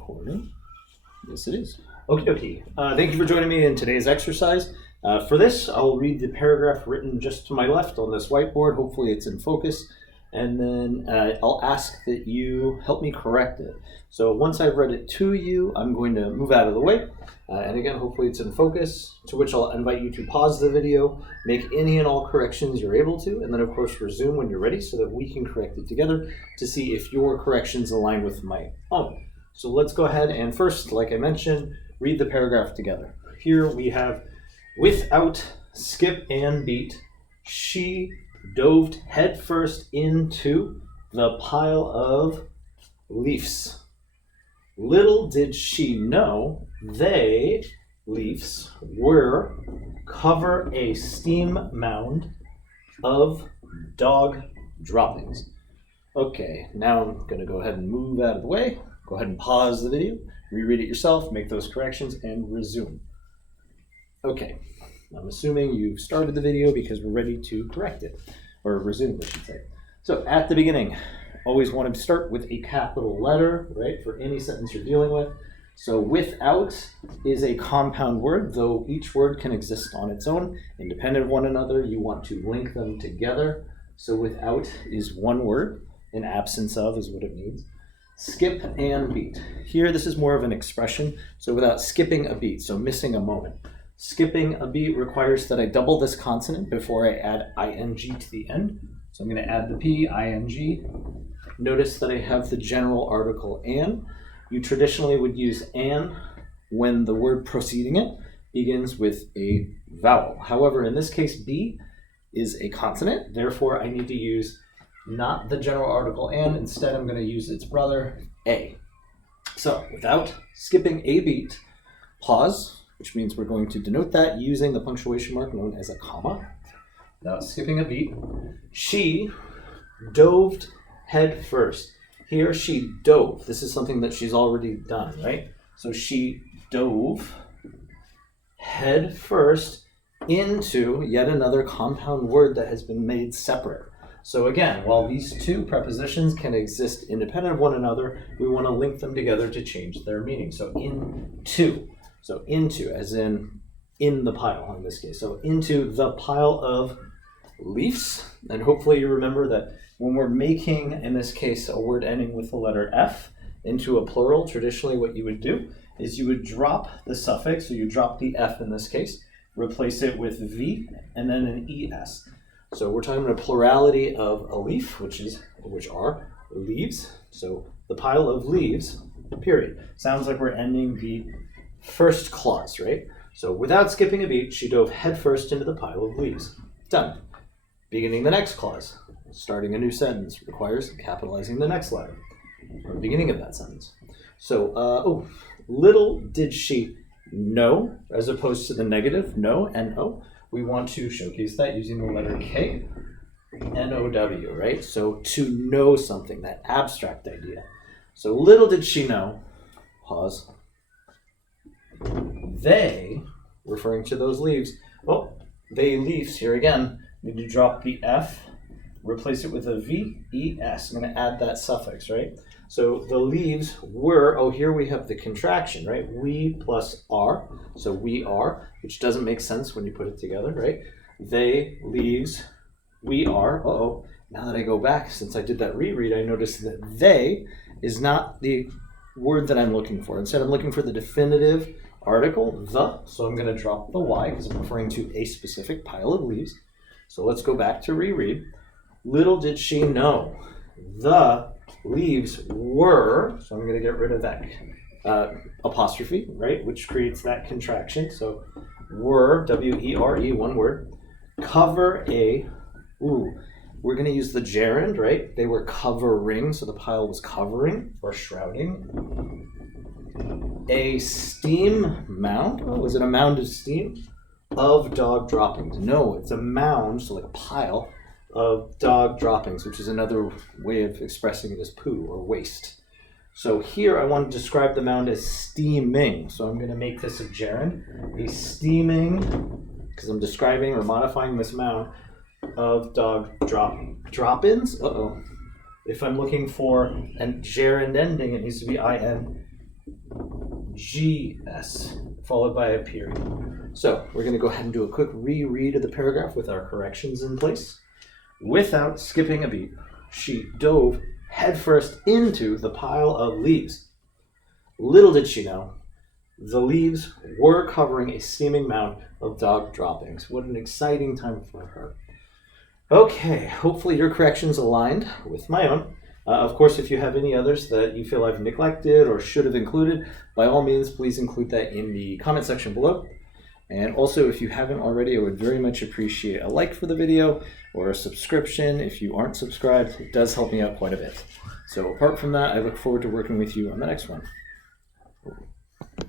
recording? Yes, it is. Okay. Thank you for joining me in today's exercise. For this, I'll read the paragraph written just to my left on this whiteboard. Hopefully it's in focus. And then I'll ask that you help me correct it. So once I've read it to you, I'm going to move out of the way. And again, hopefully it's in focus, to which I'll invite you to pause the video, make any and all corrections you're able to, and then of course resume when you're ready so that we can correct it together to see if your corrections align with my own. So let's go ahead and first, like I mentioned, read the paragraph together. Here we have, without skip and beat, she dove headfirst into the pile of leaves. Little did she know they, leaves, were cover a steam mound of dog droppings. Okay, now I'm going to go ahead and move out of the way. Go ahead and pause the video, reread it yourself, make those corrections, and resume. Okay, I'm assuming you've started the video because we're ready to correct it, or resume, I should say. So at the beginning, always want to start with a capital letter, right, for any sentence you're dealing with. So without is a compound word, though each word can exist on its own, independent of one another. You want to link them together. So without is one word, and absence of is what it means. Skip and beat. Here, this is more of an expression. So without skipping a beat, so missing a moment. Skipping a beat requires that I double this consonant before I add ing to the end. So I'm going to add the p, ing. Notice that I have the general article an. You traditionally would use an when the word preceding it begins with a vowel. However, in this case, b is a consonant. Therefore, I need to use not the general article an. Instead, I'm going to use its brother, a. So without skipping a beat, pause, which means we're going to denote that using the punctuation mark known as a comma. Without skipping a beat, she dove head first. Here she dove. This is something that she's already done, right? So she dove head first into yet another compound word that has been made separate. So again, while these two prepositions can exist independent of one another, we want to link them together to change their meaning. So into. So into, as in the pile in this case. So into the pile of leaves. And hopefully you remember that when we're making, in this case, a word ending with the letter F into a plural, traditionally what you would do is you would drop the suffix, so you drop the F in this case, replace it with V, and then an ES. So we're talking about a plurality of a leaf, which are leaves. So the pile of leaves, period. Sounds like we're ending the first clause, right? So without skipping a beat, she dove headfirst into the pile of leaves. Done. Beginning the next clause. Starting a new sentence requires capitalizing the next letter, or the beginning of that sentence. So, little did she know, as opposed to the negative, no, N-O. We want to showcase that using the letter K, N-O-W, right? So to know something, that abstract idea. So little did she know, pause, they, referring to those leaves, they leaves, here again, need to drop the F, replace it with a V-E-S. I'm going to add that suffix, right? So the leaves were, here we have the contraction, right? We plus are, so we are, which doesn't make sense when you put it together, right? They, leaves, we are, now that I go back, since I did that reread, I noticed that they is not the word that I'm looking for. Instead, I'm looking for the definitive article, the, so I'm going to drop the Y because I'm referring to a specific pile of leaves. So let's go back to reread. Little did she know the leaves were, so I'm going to get rid of that apostrophe, right, which creates that contraction. So were, W-E-R-E, one word, cover a, we're going to use the gerund, right? They were covering, so the pile was covering or shrouding. A steam mound, is it a mound of steam? Of dog droppings. No, it's a mound, so like a pile of dog droppings, which is another way of expressing it as poo or waste. So here I want to describe the mound as steaming. So I'm going to make this a gerund. A steaming, because I'm describing or modifying this mound of dog drop-ins. If I'm looking for a gerund ending, it needs to be in. GS, followed by a period. So we're going to go ahead and do a quick reread of the paragraph with our corrections in place. Without skipping a beat, she dove headfirst into the pile of leaves. Little did she know, the leaves were covering a steaming mound of dog droppings. What an exciting time for her. Okay, hopefully your corrections aligned with my own. Of course, if you have any others that you feel I've neglected or should have included, by all means, please include that in the comment section below. And also, if you haven't already, I would very much appreciate a like for the video or a subscription. If you aren't subscribed, it does help me out quite a bit. So apart from that, I look forward to working with you on the next one.